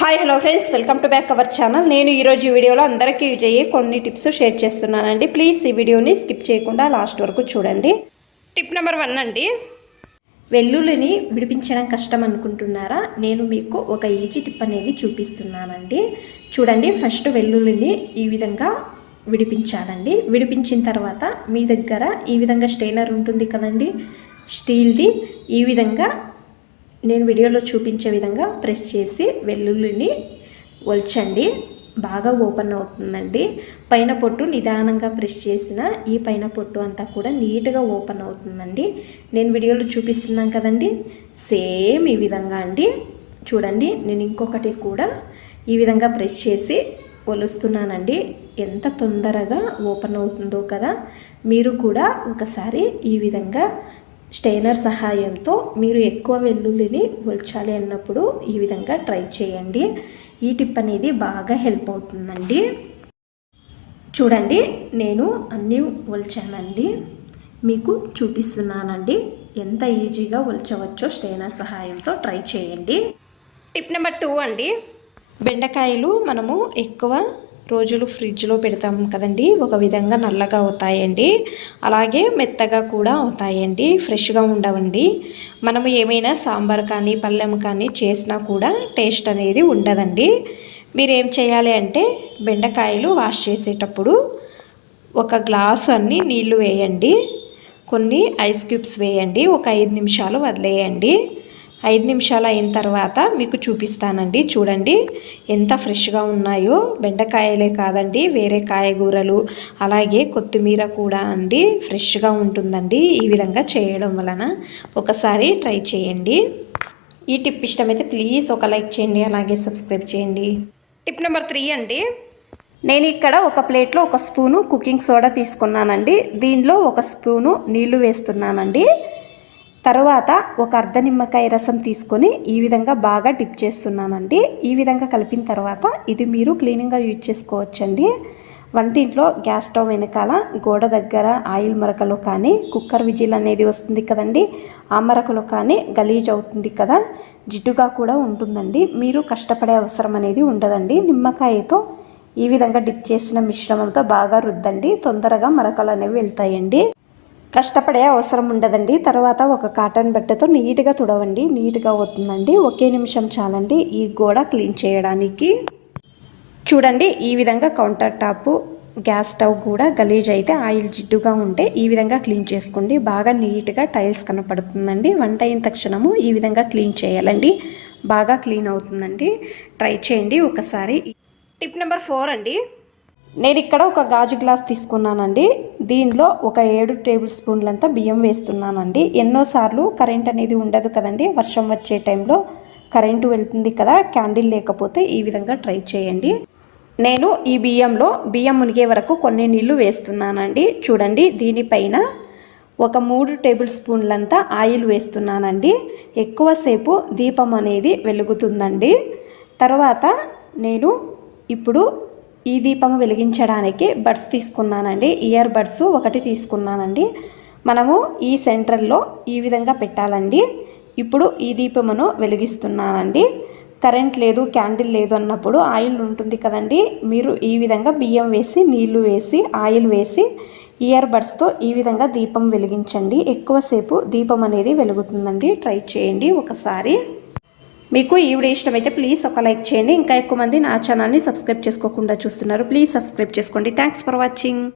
Hi hello friends, welcome to back our channel. నేను ఈరోజు ఈ వీడియోలో అందరికీ యూజ్ అయ్యే కొన్ని టిప్స్ షేర్ చేస్తున్నానండి. ప్లీజ్ ఈ వీడియోని స్కిప్ చేయకుండా లాస్ట్ వరకు చూడండి. టిప్ నెంబర్ 1 అండి, వెల్లుల్లిని విడిపించడం కష్టం అనుకుంటున్నారా? నేను మీకు ఒక ఈజీ టిప్ అనేది చూపిస్తున్నానండి. చూడండి, ఫస్ట్ వెల్లుల్లిని ఈ విధంగా విడిపించాలండి. విడిపించిన తర్వాత మీ దగ్గర ఈ విధంగా స్టెయినర్ ఉంటుంది కదండి, స్టీల్ది. ఈ విధంగా నేను వీడియోలో చూపించే విధంగా ప్రెస్ చేసి వెల్లుల్లిని ఒల్చండి. బాగా ఓపెన్ అవుతుందండి. పైన పొట్టు నిదానంగా ప్రెస్ చేసిన ఈ పైన పొట్టు అంతా కూడా నీట్గా ఓపెన్ అవుతుందండి. నేను వీడియోలో చూపిస్తున్నాను కదండి, సేమ్ ఈ విధంగా అండి. చూడండి, నేను ఇంకొకటి కూడా ఈ విధంగా ప్రెస్ చేసి ఒలుస్తున్నానండి. ఎంత తొందరగా ఓపెన్ అవుతుందో కదా. మీరు కూడా ఒకసారి ఈ విధంగా స్టెయినర్ సహాయంతో మీరు ఎక్కువ వెల్లుల్లిని ఒల్చాలి అన్నప్పుడు ఈ విధంగా ట్రై చేయండి. ఈ టిప్ అనేది బాగా హెల్ప్ అవుతుందండి. చూడండి, నేను అన్నీ ఒల్చానండి, మీకు చూపిస్తున్నానండి. ఎంత ఈజీగా ఒల్చవచ్చో స్టెయినర్ సహాయంతో ట్రై చేయండి. టిప్ నెంబర్ 2 అండి, బెండకాయలు మనము ఎక్కువ రోజులు ఫ్రిడ్జ్లో పెడతాము కదండి, ఒక విధంగా నల్లగా అవుతాయండి, అలాగే మెత్తగా కూడా అవుతాయండి, ఫ్రెష్గా ఉండవండి. మనము ఏమైనా సాంబార్ కానీ పళ్ళెం కానీ చేసినా కూడా టేస్ట్ అనేది ఉండదండి. మీరు ఏం చేయాలి అంటే, బెండకాయలు వాష్ చేసేటప్పుడు ఒక గ్లాసు అన్ని నీళ్లు వేయండి, కొన్ని ఐస్ క్యూబ్స్ వేయండి, ఒక 5 నిమిషాలు వదిలేయండి. 5 నిమిషాలు అయిన తర్వాత మీకు చూపిస్తానండి. చూడండి ఎంత ఫ్రెష్గా ఉన్నాయో. బెండకాయలే కాదండి, వేరే కాయగూరలు అలాగే కొత్తిమీర కూడా అండి ఫ్రెష్గా ఉంటుందండి. ఈ విధంగా చేయడం వలన ఒకసారి ట్రై చేయండి. ఈ టిప్ ఇష్టమైతే ప్లీజ్ ఒక లైక్ చేయండి, అలాగే సబ్స్క్రైబ్ చేయండి. టిప్ నెంబర్ 3 అండి, నేను ఇక్కడ ఒక ప్లేట్లో ఒక స్పూను కుకింగ్ సోడా తీసుకున్నానండి. దీనిలో ఒక స్పూను నీళ్లు వేస్తున్నానండి. తర్వాత ఒక అర్ధ నిమ్మకాయ రసం తీసుకొని ఈ విధంగా బాగా డిప్ చేస్తున్నానండి. ఈ విధంగా కలిపిన తర్వాత ఇది మీరు క్లీనింగ్గా యూజ్ చేసుకోవచ్చండి. వంటింట్లో గ్యాస్ స్టవ్ వెనకాల గోడ దగ్గర ఆయిల్ మరకలో కానీ, కుక్కర్ విజిల్ అనేది వస్తుంది కదండి, ఆ మరకలో కానీ గలీజ్ అవుతుంది కదా, జిడ్డుగా కూడా ఉంటుందండి. మీరు కష్టపడే అవసరం అనేది ఉండదండి. నిమ్మకాయతో ఈ విధంగా డిప్ చేసిన మిశ్రమంతో బాగా రుద్దండి, తొందరగా మరకలు అనేవి వెళ్తాయండి. కష్టపడే అవసరం ఉండదండి. తర్వాత ఒక కాటన్ బట్టతో నీట్గా తుడవండి, నీట్గా అవుతుందండి. ఒకే నిమిషం చాలండి ఈ గోడ క్లీన్ చేయడానికి. చూడండి, ఈ విధంగా కౌంటర్ టాప్, గ్యాస్ స్టవ్ కూడా గలీజ్ అయితే, ఆయిల్ జిడ్డుగా ఉంటే ఈ విధంగా క్లీన్ చేసుకోండి. బాగా నీట్గా టైల్స్ కనపడుతుందండి. వంట అయిన తక్షణము ఈ విధంగా క్లీన్ చేయాలండి, బాగా క్లీన్ అవుతుందండి. ట్రై చేయండి ఒకసారి. టిప్ నెంబర్ 4 అండి, నేను ఇక్కడ ఒక గాజు గ్లాస్ తీసుకున్నానండి. దీనిలో ఒక 7 టేబుల్ స్పూన్లంతా బియ్యం వేస్తున్నానండి. ఎన్నోసార్లు కరెంట్ అనేది ఉండదు కదండి, వర్షం వచ్చే టైంలో కరెంటు వెళ్తుంది కదా, క్యాండిల్ లేకపోతే ఈ విధంగా ట్రై చేయండి. నేను ఈ బియ్యం మునిగే వరకు కొన్ని నీళ్లు వేస్తున్నానండి. చూడండి, దీనిపైన ఒక 3 టేబుల్ స్పూన్లంతా ఆయిల్ వేస్తున్నానండి. ఎక్కువసేపు దీపం అనేది వెలుగుతుందండి. తర్వాత నేను ఇప్పుడు ఈ దీపం వెలిగించడానికి బడ్స్ తీసుకున్నానండి. ఇయర్ బడ్స్ ఒకటి తీసుకున్నానండి. మనము ఈ సెంటర్లో ఈ విధంగా పెట్టాలండి. ఇప్పుడు ఈ దీపమును వెలిగిస్తున్నానండి. కరెంట్ లేదు, క్యాండిల్ లేదు అన్నప్పుడు ఆయిల్ ఉంటుంది కదండి, మీరు ఈ విధంగా బియ్యం వేసి, నీళ్లు వేసి, ఆయిల్ వేసి ఇయర్ బడ్స్తో ఈ విధంగా దీపం వెలిగించండి. ఎక్కువసేపు దీపం అనేది వెలుగుతుందండి. ట్రై చేయండి ఒకసారి. మీకు ఈ వీడియో ఇష్టమైతే ప్లీజ్ ఒక లైక్ చేయండి. ఇంకా ఎక్కువ మంది నా ఛానల్ని సబ్స్క్రైబ్ చేసుకోకుండా చూస్తున్నారు, ప్లీజ్ సబ్స్క్రైబ్ చేసుకోండి. Thanks for watching.